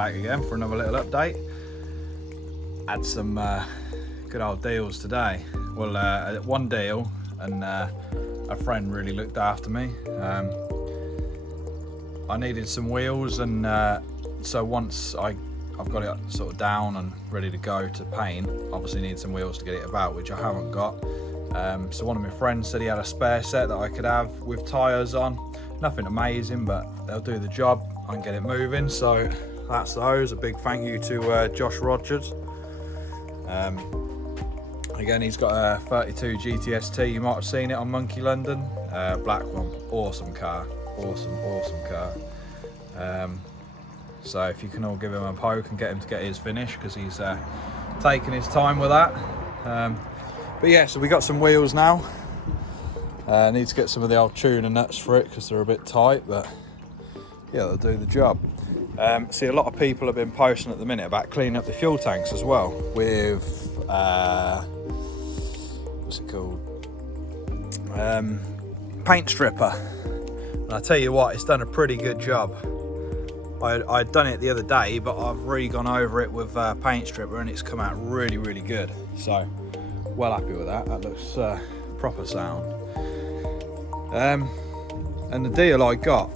back again for another little update. Had some good old deals today. Well, one deal, and a friend really looked after me. I needed some wheels, and so once I've got it sort of down and ready to go to paint, obviously need some wheels to get it about, which I haven't got. So one of my friends said he had a spare set that I could have with tyres on. Nothing amazing, but they'll do the job. I can get it moving. So that's those. A big thank you to Josh Rogers. Again, he's got a 32 GTR. You might have seen it on Monkey London. Black one. Awesome car. Awesome car. So if you can all give him a poke and get him to get his finish, because he's taking his time with that. But yeah, so we got some wheels now. Need to get some of the old tuner nuts for it because they're a bit tight, but yeah, they'll do the job. See, a lot of people have been posting at the minute about cleaning up the fuel tanks as well with what's it called? Paint stripper. And I tell you what, it's done a pretty good job. I'd done it the other day, but I've really gone over it with paint stripper and it's come out really good. So well happy with that. That looks proper sound. And the deal I got,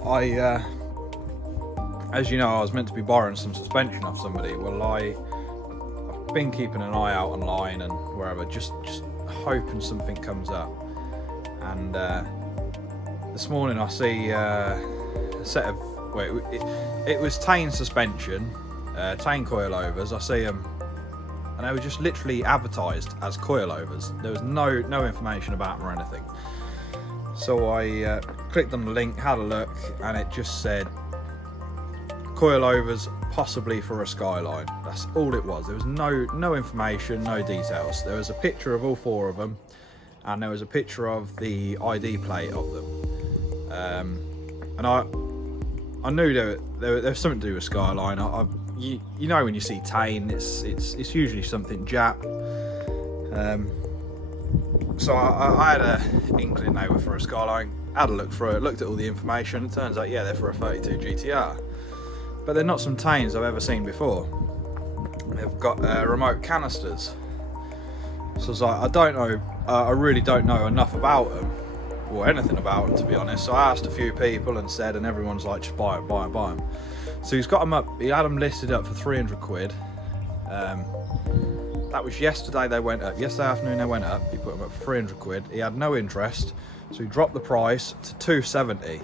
as you know, I was meant to be borrowing some suspension off somebody. Well, I've been keeping an eye out online and wherever, just hoping something comes up. And this morning I see a set of, well, it was tein suspension, tein coilovers. I see them, and they were just literally advertised as coilovers. There was no information about them or anything. So I clicked on the link, had a look, and it just said coilovers possibly for a Skyline. That's all it was. There was no information, no details. There was a picture of all four of them, and there was a picture of the ID plate of them. And I knew there was something to do with Skyline. You know, when you see tein, it's usually something Jap. So I had a inkling they were for a Skyline. Had a look through it, looked at all the information. It turns out, yeah, they're for a 32 GTR. But they're not some teins I've ever seen before. They've got remote canisters. So I was like, I don't know. I really don't know enough about them, or anything about them, to be honest. So I asked a few people and said, and everyone's like, just buy them. So he's got them up. He had them listed up for 300 quid. That was yesterday. They went up. Yesterday afternoon they went up. He put them up for 300 quid. He had no interest, so he dropped the price to 270.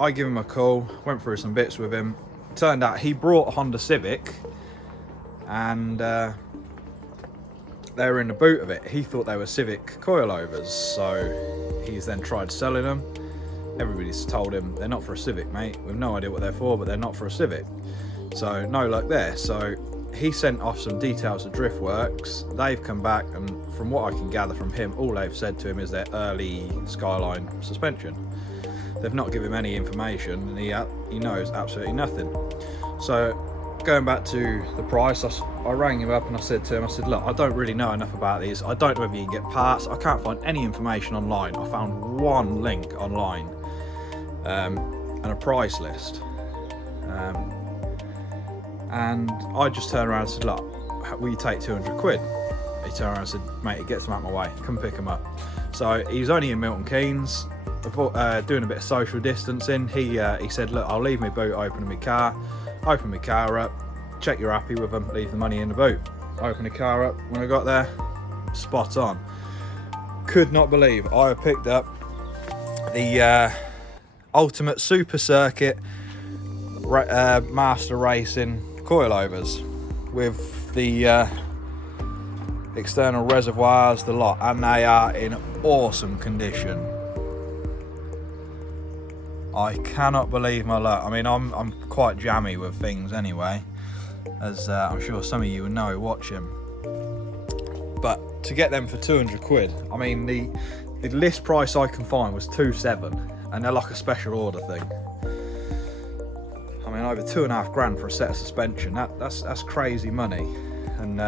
I give him a call. Went through some bits with him. Turned out he brought a Honda Civic, and they were in the boot of it. He thought they were Civic coilovers, so he's then tried selling them. Everybody's told him they're not for a Civic, mate. We've no idea what they're for, but they're not for a Civic. So no luck there. So he sent off some details to Driftworks. They've come back, and from what I can gather from him, all they've said to him is their early Skyline suspension. They've not given him any information, and he knows absolutely nothing. So going back to the price, I rang him up and I said to him, I said, look, I don't really know enough about these. I don't know whether you can get parts. I can't find any information online. I found one link online and a price list. And I just turned around and said, look, will you take 200 quid? He turned around and said, mate, get them out of my way. Come pick them up. So he's only in Milton Keynes, doing a bit of social distancing. He said, look, I'll leave my boot open in my car. Open my car up, check you're happy with them, leave the money in the boot. Open the car up. When I got there, spot on. Could not believe I have picked up the Ultimate Super Circuit Master Racing coilovers with the external reservoirs, the lot, and they are in awesome condition. I cannot believe my luck. I mean, I'm quite jammy with things anyway, as I'm sure some of you will know watching. But to get them for 200 quid, I mean, the list price I can find was 2.7, and they're like a special order thing. I mean, over 2.5 grand for a set of suspension. That's crazy money. And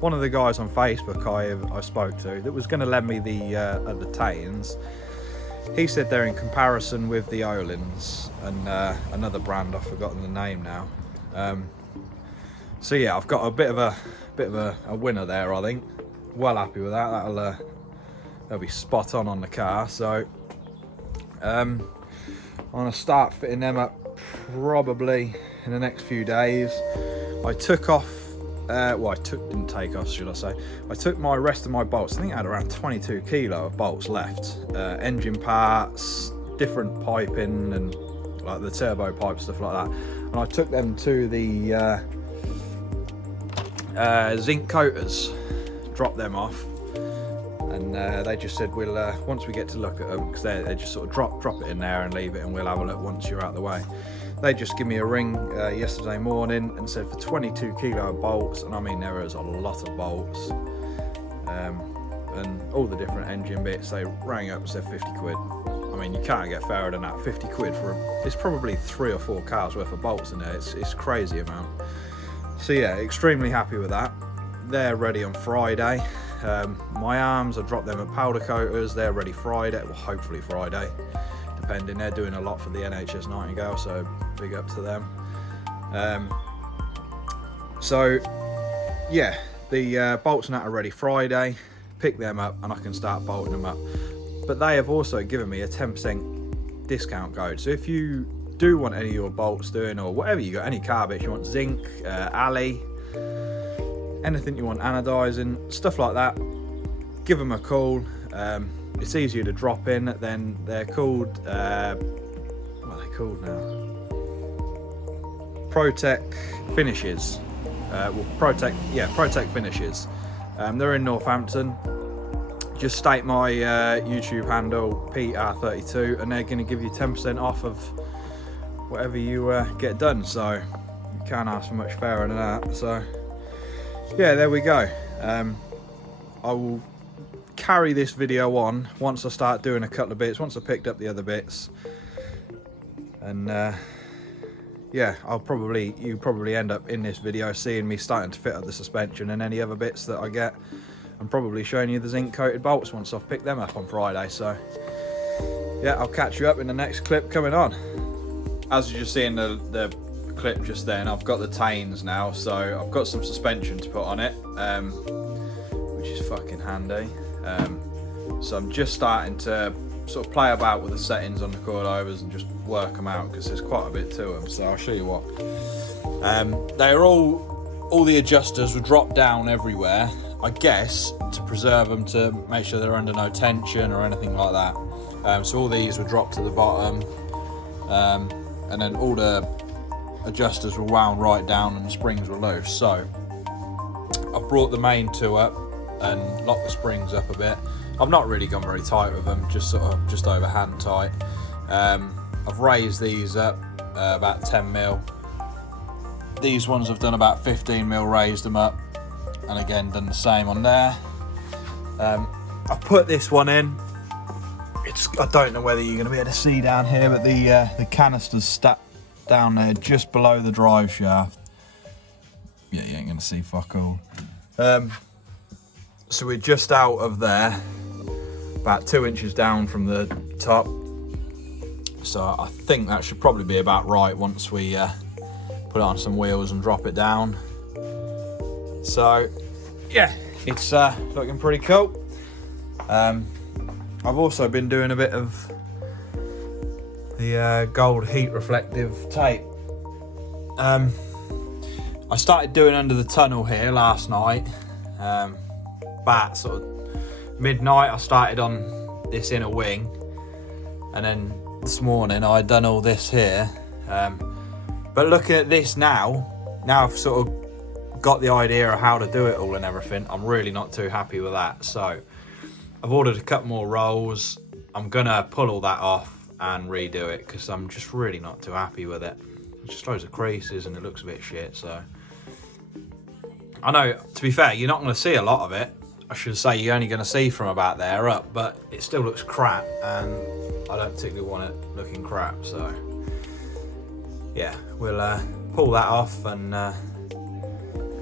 one of the guys on Facebook I spoke to that was going to lend me the teins, he said they're in comparison with the Öhlins and another brand, I've forgotten the name now. So yeah, I've got a bit of a winner there, I think. Well happy with that. That'll be spot on the car. So I'm gonna start fitting them up probably in the next few days. I took off, didn't take off, should I say. I took my rest of my bolts. I think I had around 22 kilo of bolts left. Engine parts, different piping and like the turbo pipe, stuff like that. And I took them to the zinc coaters, dropped them off. And they just said, we'll once we get to look at them, because they just sort of drop it in there and leave it, and we'll have a look once you're out the way. They just give me a ring yesterday morning and said for 22 kilo of bolts, and I mean there is a lot of bolts, and all the different engine bits, they rang up and said 50 quid. I mean, you can't get fairer than that. 50 quid for it's probably 3 or 4 cars worth of bolts in there. It's crazy amount. So yeah, extremely happy with that. They're ready on Friday. My arms, I dropped them at powder coaters. They're ready Friday, well, hopefully Friday, depending. They're doing a lot for the NHS Nightingale, so big up to them. So yeah, the bolts and that are ready Friday. Pick them up and I can start bolting them up. But they have also given me a 10% discount code. So if you do want any of your bolts doing, or whatever you got, any car bits you want, zinc, alley, anything you want anodizing, stuff like that, give them a call. It's easier to drop in. Then they're called, what are they called now? Protec Finishes. Protec Finishes. They're in Northampton. Just state my YouTube handle, R32, and they're going to give you 10% off of whatever you get done. So you can't ask for much fairer than that. So yeah, there we go. I will carry this video on once I start doing a couple of bits, once I picked up the other bits, and yeah, you probably end up in this video seeing me starting to fit up the suspension and any other bits that I get, and probably showing you the zinc coated bolts once I've picked them up on Friday. So yeah, I'll catch you up in the next clip coming on. As you just see in the clip just then, I've got the teins now, so I've got some suspension to put on it, which is fucking handy. So I'm just starting to sort of play about with the settings on the coilovers and just work them out, because there's quite a bit to them. So I'll show you what. They're all the adjusters were dropped down everywhere, I guess to preserve them, to make sure they're under no tension or anything like that. So all these were dropped to the bottom, and then all the adjusters were wound right down and the springs were loose. So I've brought the main two up and locked the springs up a bit. I've not really gone very tight with them, just sort of just over hand tight. I've raised these up about 10 mil. These ones I've done about 15 mil, raised them up, and again done the same on there. I've put this one in. I don't know whether you're going to be able to see down here, but the canister's stuck down there just below the drive shaft. Yeah, you ain't going to see fuck all. So we're just out of there, about 2 inches down from the top. So I think that should probably be about right once we put it on some wheels and drop it down. So yeah, it's looking pretty cool. I've also been doing a bit of the gold heat reflective tape. I started doing under the tunnel here last night. About sort of midnight I started on this inner wing, and then this morning I done all this here. But looking at this now I've sort of got the idea of how to do it all and everything, I'm really not too happy with that. So I've ordered a couple more rolls. I'm gonna pull all that off and redo it, because I'm just really not too happy with it. It's just loads of creases and it looks a bit shit. So I know, to be fair, you're not going to see a lot of it. I should say you're only going to see from about there up, but it still looks crap, and I don't particularly want it looking crap. So yeah, we'll pull that off and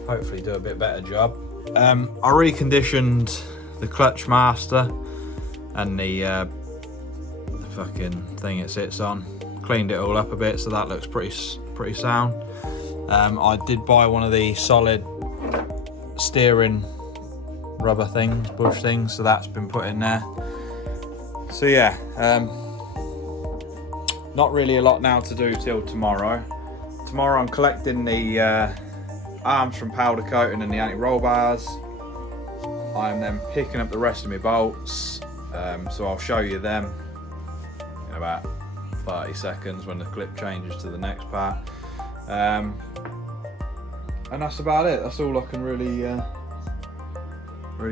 hopefully do a bit better job. I reconditioned the clutch master and the fucking thing it sits on. Cleaned it all up a bit, so that looks pretty sound. I did buy one of the solid steering rubber things, bush things, so that's been put in there. So yeah, not really a lot now to do till tomorrow. Tomorrow I'm collecting the arms from powder coating and the anti-roll bars. I'm then picking up the rest of my bolts, so I'll show you them in about 30 seconds when the clip changes to the next part. And that's about it. That's all I can really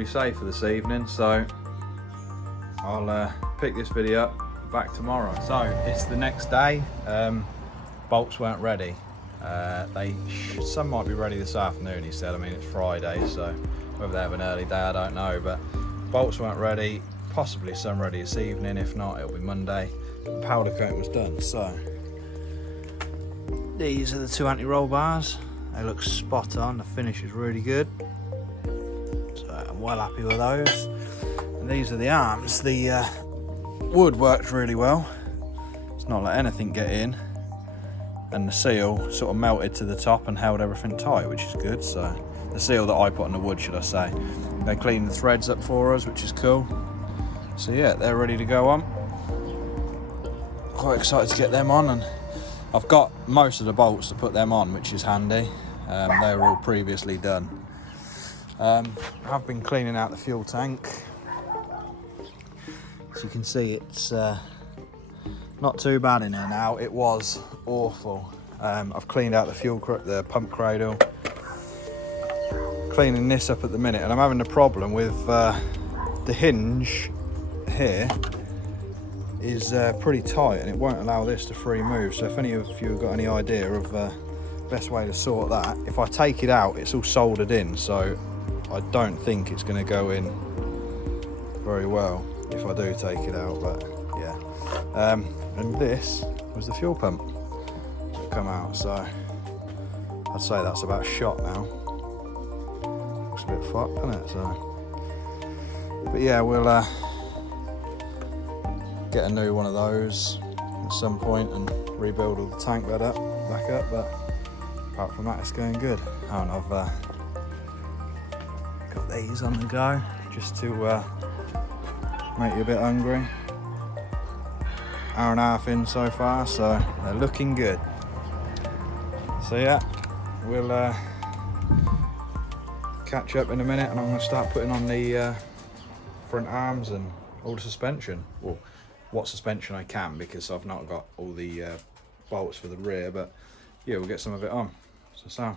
say for this evening. So I'll pick this video up back tomorrow. So it's the next day. Bolts weren't ready. Some might be ready this afternoon, he said. I mean, it's Friday, so whether they have an early day, I don't know. But bolts weren't ready. Possibly some ready this evening. If not, it'll be Monday. The powder coat was done. So these are the two anti-roll bars. They look spot on. The finish is really good. So I'm well happy with those. And these are the arms. The wood works really well. It's not let anything get in. And the seal sort of melted to the top and held everything tight, which is good. So the seal that I put on the wood, should I say. They cleaned the threads up for us, which is cool. So yeah, they're ready to go on. Quite excited to get them on, and I've got most of the bolts to put them on, which is handy. They were all previously done. I've been cleaning out the fuel tank. As you can see, it's not too bad in here now. It was awful. I've cleaned out the pump cradle. Cleaning this up at the minute, and I'm having a problem with the hinge here is pretty tight, and it won't allow this to free move. So if any of you have got any idea of best way to sort that, if I take it out, it's all soldered in, so I don't think it's going to go in very well if I do take it out. But yeah, and this was the fuel pump that come out, so I'd say that's about shot now. Looks a bit fucked, doesn't it? So, but yeah, we'll get a new one of those at some point and rebuild all the tank bed back up. But apart from that, it's going good. And I've got these on the go just to make you a bit hungry. Hour and a half in so far, so they're looking good. So yeah, we'll catch up in a minute, and I'm going to start putting on the front arms and all the suspension. Well, what suspension I can, because I've not got all the bolts for the rear, but yeah, we'll get some of it on. So.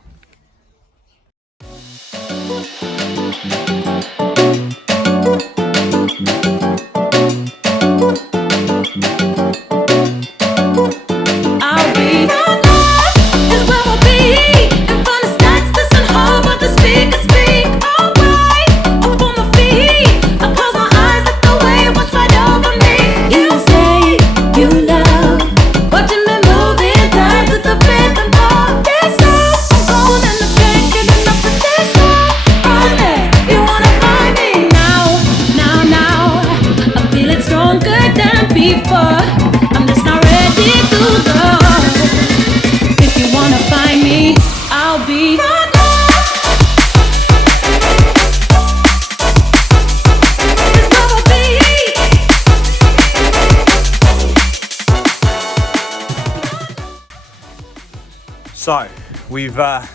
So we've got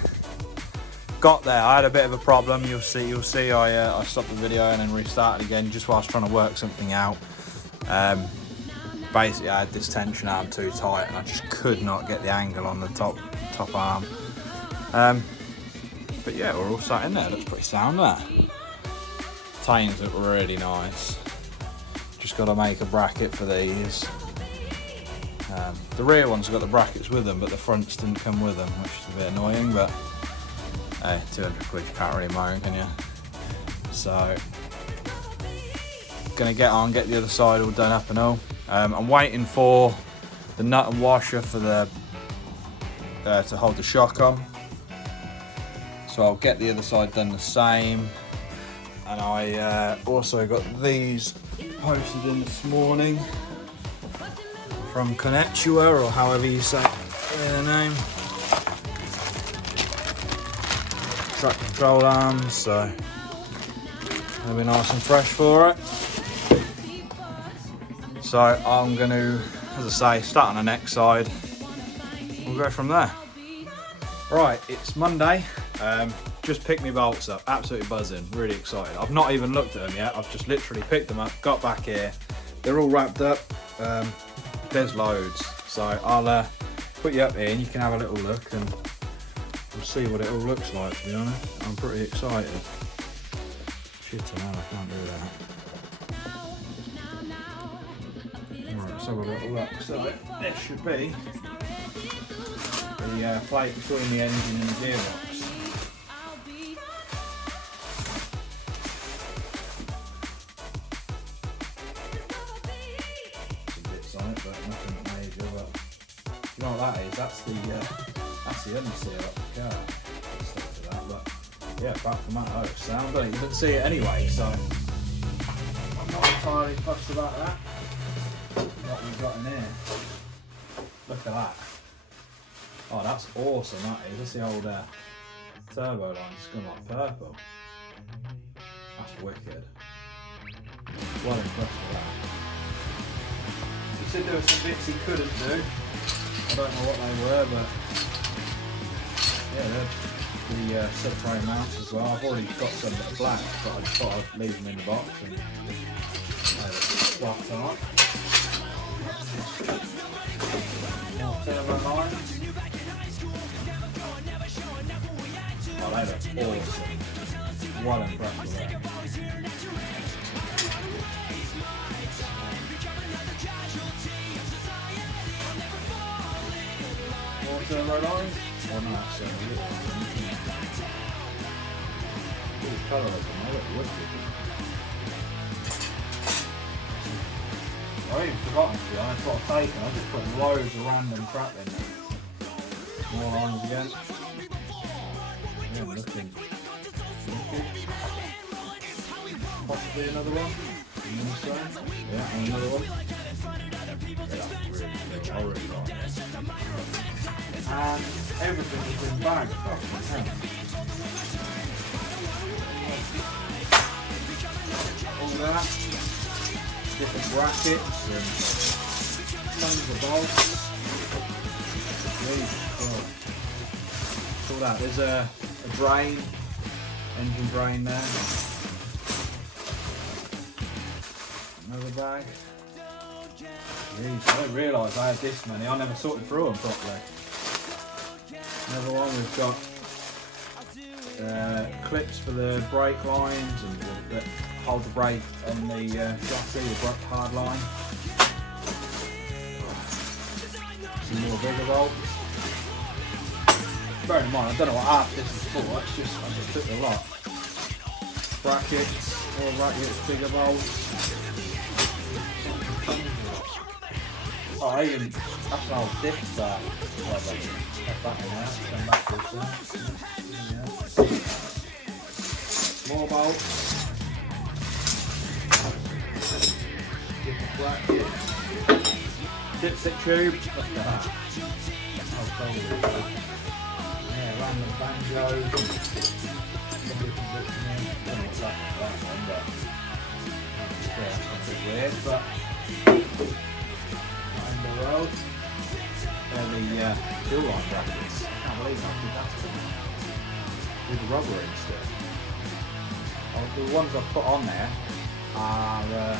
there. I had a bit of a problem. You'll see. I stopped the video and then restarted again just whilst trying to work something out. Basically, I had this tension arm too tight, and I just could not get the angle on the top arm. But yeah, we're all sat in there. It looks pretty sound there. Tains look really nice. Just got to make a bracket for these. The rear ones have got the brackets with them, but the fronts didn't come with them, which is a bit annoying, but hey, 200 quid you can't really moan, can you? So, gonna get the other side all done up and all. I'm waiting for the nut and washer for the to hold the shock on. So I'll get the other side done the same. And I also got these posted in this morning. from Connetua, or however you say their name. Track control arms, so they'll be nice and fresh for it. So I'm going to, as I say, start on the next side. We'll go from there. Right, it's Monday. Just picked my bolts up, absolutely buzzing, really excited. I've not even looked at them yet. I've just literally picked them up, got back here. They're all wrapped up. There's loads. So I'll put you up here and you can have a little look and we'll see what it all looks like, to be honest. I'm pretty excited. Shit, I know, I can't do that. Alright, let's have a little look. So this should be the plate between the engine and the gearbox. Some bits on it, but nothing major. But you know what that is? That's the underseal up the car. I'll stick to that, but yeah, apart from that, oh, it's sound, but you couldn't see it anyway, so I'm not entirely fussed about that. What we've got in here. Look at that. Oh, that's awesome, that is. That's the old turbo line, it's gone like purple. That's wicked. Well impressed with that. He said there were some bits he couldn't do. I don't know what they were, but yeah, they're the subframe mounts as well. I've already got some that are black, but I just thought I'd leave them in the box and swap them up. More turbo lines. Oh, they look awesome. Well impressed with that. More turbo lines? Oh no, that's a little one. Good colour of them, they look wicked. I've even forgotten, to be honest, what I've taken. I've just put loads of random crap in there. More lines again. Yeah, looking wicked. Possibly another one. Yeah, and another one. Yeah, that's really, I really like it. And everything has been bagged up. All that. Different brackets and tons of bolts. Really cool. All that. There's a drain, engine drain there. Another bag. Jeez, I didn't realise I had this many. I never sorted through them properly. Another one, we've got clips for the brake lines and that hold the brake on the chassis, the brake hard line. Some more bigger bolts. Bear in mind, I don't know what half this is for, it's just, I just took a lot. Brackets, more brackets, bigger bolts. Oh, even, that's an old diff start. Well, that's that in there, come back to this there. More bolts. Different brackets. Dipstick tube, look at that. How cool is that? Yeah, random banjos. Some different bits in there. I don't know what's that one, but yeah, that's a bit weird, but not in the world. They're the fuel line brackets. I can't believe how good that's done. With the rubber in still. The ones I've put on there are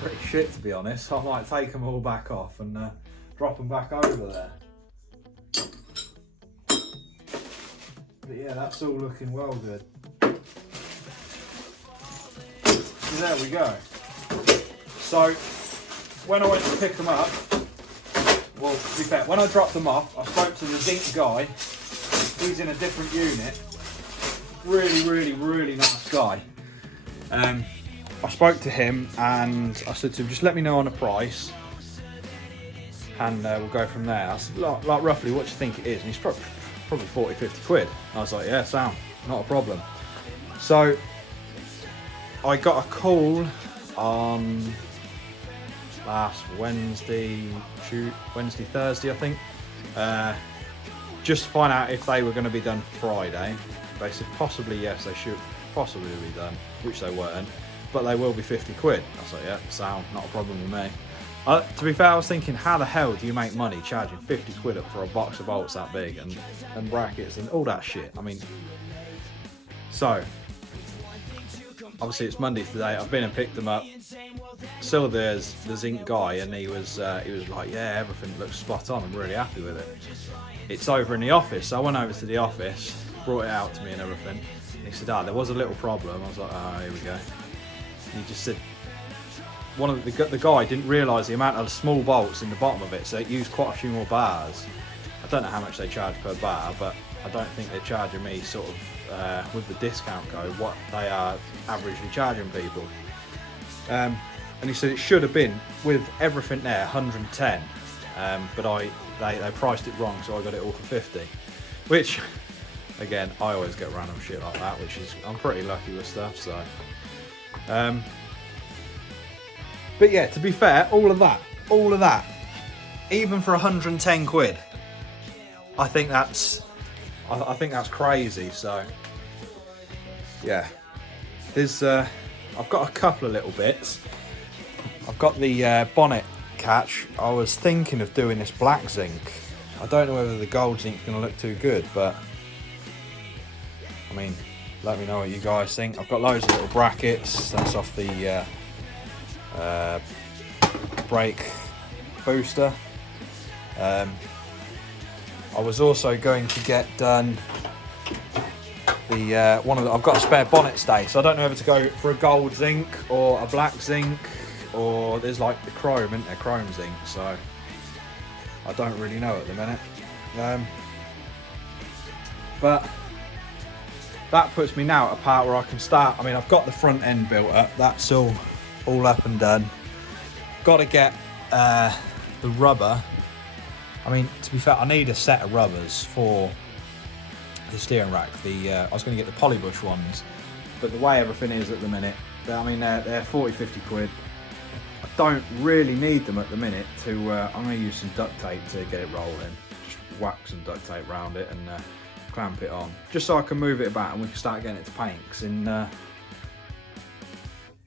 pretty shit, to be honest. I might take them all back off and drop them back over there. But yeah, that's all looking well good. So there we go. So when I went to pick them up, well, to be fair, when I dropped them off, I spoke to the zinc guy. He's in a different unit. Really nice guy. I spoke to him and I said to him, just let me know on a price and we'll go from there. I said, like roughly what do you think it is? And he's probably 40-50 quid. I was like, yeah, sound, not a problem. So I got a call on last Wednesday, Thursday, I think. Just to find out if they were going to be done Friday. They said possibly yes, they should possibly be done, which they weren't, but they will be 50 quid. I was like, yeah, sound, not a problem with me. To be fair, I was thinking, how the hell do you make money charging 50 quid up for a box of bolts that big and brackets and all that shit? I mean, so obviously it's Monday today. I've been and picked them up. Still there's the zinc guy, and he was like, yeah, everything looks spot on. I'm really happy with it. It's over in the office. So I went over to the office, brought it out to me and everything. And he said, there was a little problem. I was like, oh, here we go. And he just said, the guy didn't realise the amount of small bolts in the bottom of it, so it used quite a few more bars. I don't know how much they charge per bar, but I don't think they're charging me sort of with the discount code what they are averagely charging people. And he said it should have been, with everything there, 110, but they priced it wrong, so I got it all for 50. Which, again, I always get random shit like that, which is, I'm pretty lucky with stuff. So. But yeah, to be fair, all of that, even for 110 quid, I think that's crazy. So yeah, there's I've got a couple of little bits. I've got the bonnet catch. I was thinking of doing this black zinc. I don't know whether the gold zinc's going to look too good, but I mean, let me know what you guys think. I've got loads of little brackets. That's off the brake booster. I was also going to get done the I've got a spare bonnet stay, so I don't know whether to go for a gold zinc or a black zinc, or there's like the chrome, isn't there? Chrome zinc, so I don't really know at the minute. But that puts me now at a part where I can start. I mean, I've got the front end built up. That's all up and done. Got to get the rubber. I mean, to be fair, I need a set of rubbers for the steering rack. I was going to get the Polybush ones, but the way everything is at the minute, I mean, they're 40-50 quid. I don't really need them at the minute. I'm going to use some duct tape to get it rolling. Just whack some duct tape around it and clamp it on, just so I can move it about and we can start getting it to paint. Because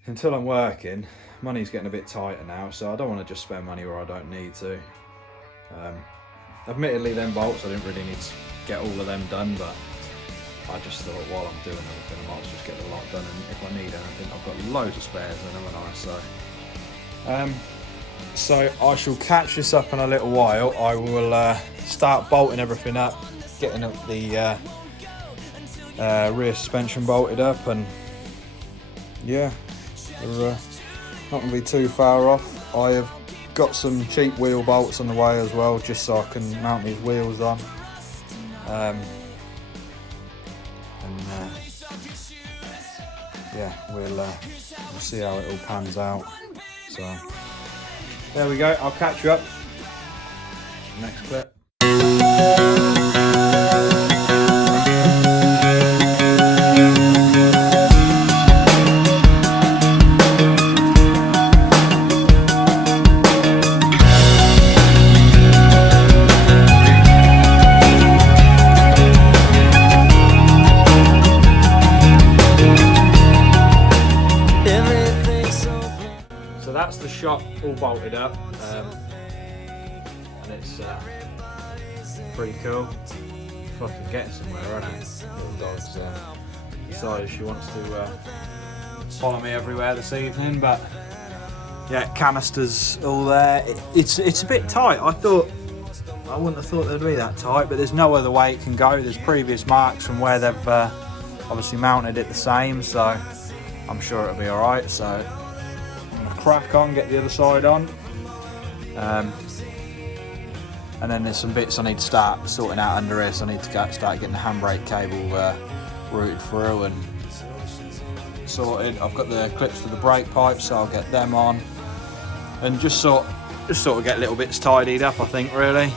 until I'm working, money's getting a bit tighter now, so I don't want to just spend money where I don't need to. Admittedly, them bolts, I didn't really need to get all of them done, but I just thought while I'm doing everything, I might as well just get the lot done, and if I need anything, I've got loads of spares, and haven't I? So I shall catch this up in a little while. I will start bolting everything up, getting up the rear suspension bolted up, and yeah, we're not going to be too far off. I have got some cheap wheel bolts on the way as well, just so I can mount these wheels on. Yeah, we'll see how it all pans out. So there we go. I'll catch you up next clip. That's the shop all bolted up, and it's pretty cool. Fucking getting somewhere, isn't it? Little dog's decided she wants to follow me everywhere this evening, but yeah, canisters all there. It's a bit tight. I wouldn't have thought they'd be that tight, but there's no other way it can go. There's previous marks from where they've obviously mounted it the same, so I'm sure it'll be all right. So crack on, get the other side on, and then there's some bits I need to start sorting out under here. So I need to start getting the handbrake cable routed through and sorted. I've got the clips for the brake pipes, so I'll get them on, and just sort of get little bits tidied up, I think, really.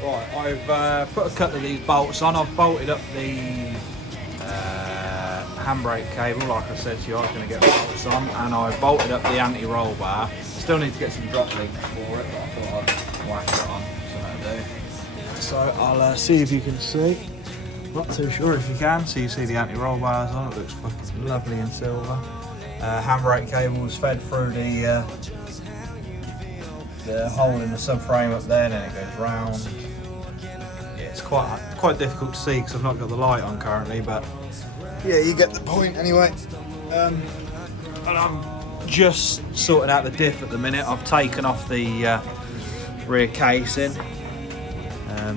Right, I've put a couple of these bolts on. I've bolted up the handbrake cable, like I said to you, I was going to get bolts on, and I bolted up the anti-roll bar. Still need to get some drop links for it, but I thought I'd whack it on, so that'll do. So I'll see if you can see. Not too sure if you can, so you see the anti-roll bars on, it looks fucking lovely in silver. Handbrake cable was fed through the hole in the subframe up there, and then it goes round. Yeah, it's quite difficult to see because I've not got the light on currently, but yeah, you get the point anyway. And I'm just sorting out the diff at the minute. I've taken off the rear casing. As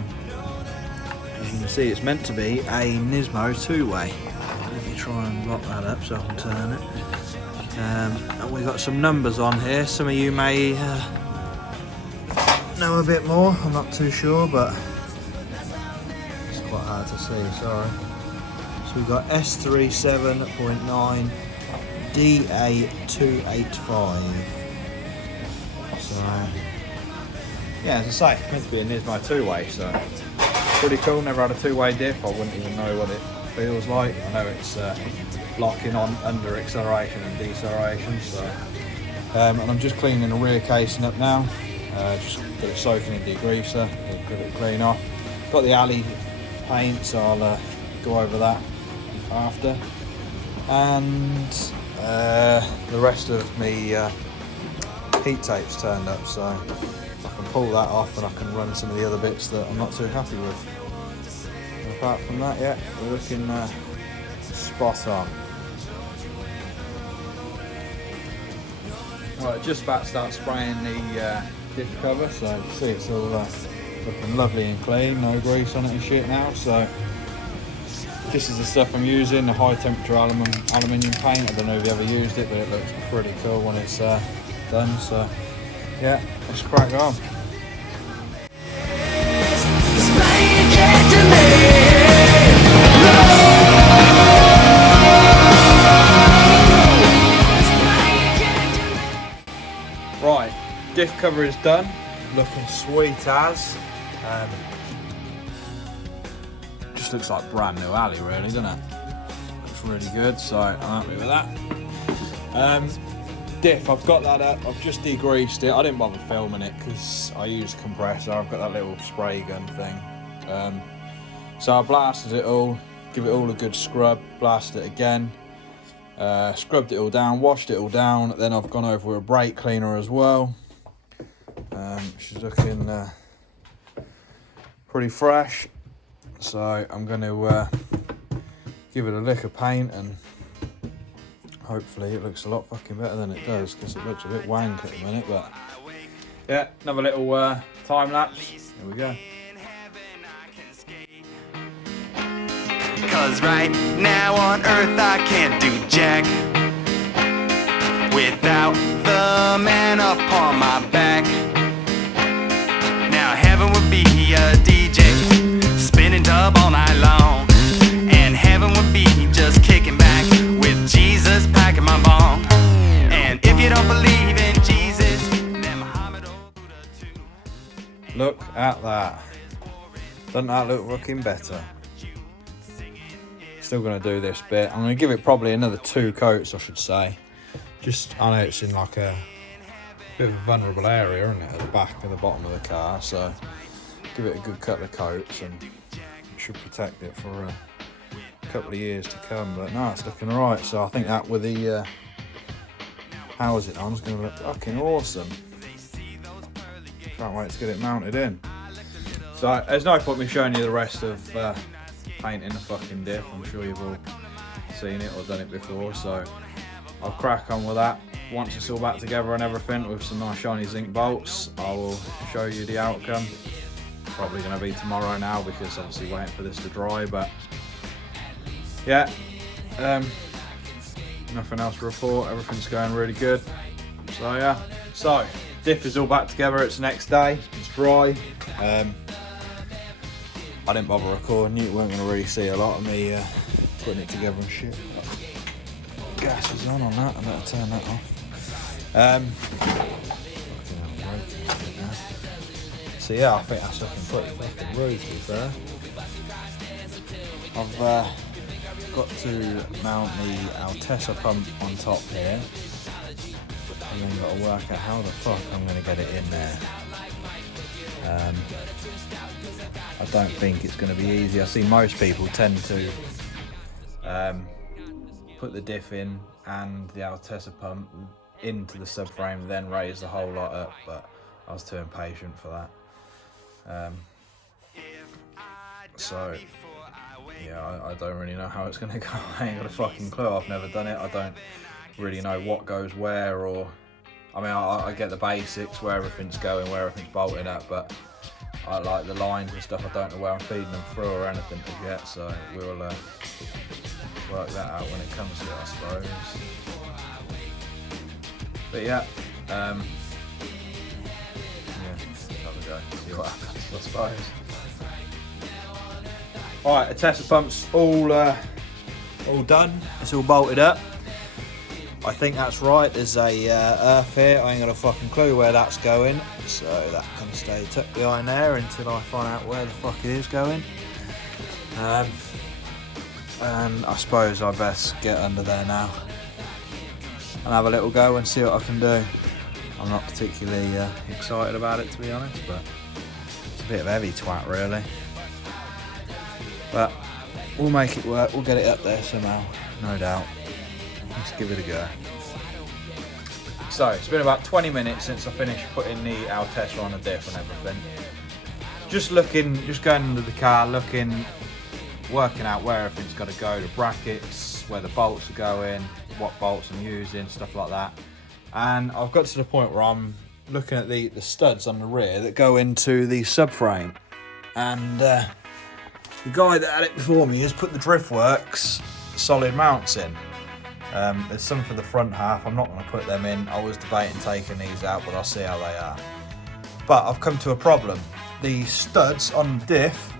you can see, it's meant to be a Nismo two-way. Let me try and lock that up so I can turn it. And we've got some numbers on here. Some of you may know a bit more. I'm not too sure, but it's quite hard to see, sorry. So we've got S37.9 DA285. So yeah, as I say, it's meant to be a Nismo two-way, so pretty cool. Never had a two-way diff. I wouldn't even know what it feels like. I know it's locking on under acceleration and deceleration. So, and I'm just cleaning the rear casing up now. Just got it soaking in degreaser. Give it a clean off. Got the alley paint, so I'll go over that after. And the rest of me heat tape's turned up, so I can pull that off and I can run some of the other bits that I'm not too happy with. And apart from that, yeah, we're looking spot on. Right, just about to start spraying the diff cover, so you can see it's all looking lovely and clean, no grease on it and shit now. So this is the stuff I'm using, the high temperature aluminium paint. I don't know if you ever used it, but it looks pretty cool when it's done. So yeah, let's crack on. Right, diff cover is done, looking sweet as. Just looks like brand new alley really, doesn't it? Looks really good, so I'm happy with that. Diff, I've got that up, I've just degreased it. I didn't bother filming it because I use a compressor. I've got that little spray gun thing. So I blasted it all, give it all a good scrub, blasted it again. Scrubbed it all down, washed it all down, then I've gone over with a brake cleaner as well. She's looking pretty fresh, so I'm going to give it a lick of paint and hopefully it looks a lot fucking better than it does, because it looks a bit wank at the minute. But yeah, another little time lapse. Here we go. Cause right now on earth I can't do jack without the man upon my back. Now heaven would be a DJ spinning dub all night long, and heaven would be just kicking back with Jesus packing my bong. And if you don't believe in Jesus, then Muhammad or Buddha too. Look at that. Doesn't that look looking better? Still going to do this bit. I'm going to give it probably another 2 coats, I should say. Just, I know it's in like a bit of a vulnerable area, isn't it, at the back and the bottom of the car, so give it a good couple of coats and it should protect it for a couple of years to come. But no, it's looking alright, so I think that with the housing on is going to look fucking awesome. Can't wait to get it mounted in. So there's no point me showing you the rest of painting the fucking diff. I'm sure you've all seen it or done it before, so I'll crack on with that. Once it's all back together and everything with some nice shiny zinc bolts, I will show you the outcome. Probably going to be tomorrow now because obviously waiting for this to dry, but yeah, nothing else to report. Everything's going really good. So yeah, so diff is all back together. It's the next day, it's dry. I didn't bother recording, you weren't going to really see a lot of me putting it together and shit. Gas is on that, I better turn that off. So yeah, I think that's looking pretty fucking rude to be fair. I've I've got to mount the Altessa pump on top here, and then got to work out how the fuck I'm going to get it in there. I don't think it's going to be easy. I see most people tend to put the diff in and the Altessa pump into the subframe, then raise the whole lot up, but I was too impatient for that. So yeah, I don't really know how it's going to go. I ain't got a fucking clue. I've never done it. I don't really know what goes where, or I mean, I get the basics, where everything's going, where everything's bolted up, but I like the lines and stuff. I don't know where I'm feeding them through or anything as yet, so we'll work that out when it comes to it, I suppose. But yeah, have a go, see what happens, I suppose. Alright, atessa pump's all done. It's all bolted up. I think that's right. There's a earth here. I ain't got a fucking clue where that's going, so that can stay tucked behind there until I find out where the fuck it is going. And I suppose I best get under there now and have a little go and see what I can do. I'm not particularly excited about it, to be honest, but it's a bit of heavy twat really. But we'll make it work. We'll get it up there somehow, no doubt. Let's give it a go. So it's been about 20 minutes since I finished putting the Altessa on the diff and everything. Just going into the car, working out where everything's got to go, the brackets, where the bolts are going, what bolts I'm using, stuff like that. And I've got to the point where I'm looking at the studs on the rear that go into the subframe. And the guy that had it before me has put the Driftworks solid mounts in. There's some for the front half. I'm not going to put them in. I was debating taking these out, but I'll see how they are. But I've come to a problem. The studs on the diff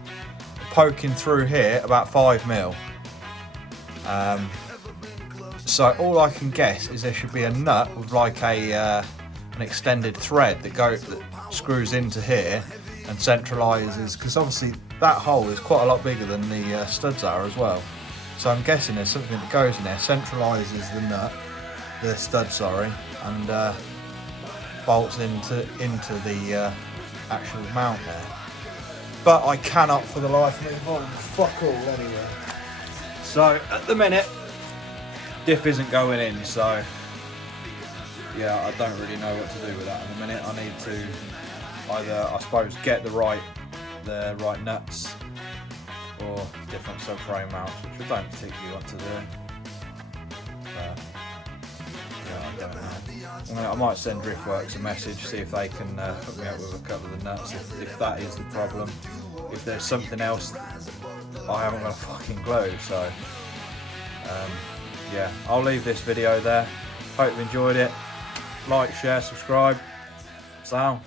are poking through here about 5mm. So all I can guess is there should be a nut with like an extended thread that screws into here and centralises, because obviously that hole is quite a lot bigger than the studs are as well. So I'm guessing there's something that goes in there, centralises the stud, and bolts into the actual mount there. But I cannot for the life of me find fuck all anywhere. So at the minute, diff isn't going in, so yeah, I don't really know what to do with that at the minute. I need to either, I suppose, get the right nuts or different subframe mounts, which I don't particularly want to do. But yeah, I don't know. I might send Driftworks a message, see if they can hook me up with a couple of the nuts, if that is the problem. If there's something else, I haven't got a fucking clue. So yeah, I'll leave this video there. Hope you enjoyed it. Like, share, subscribe. Sound.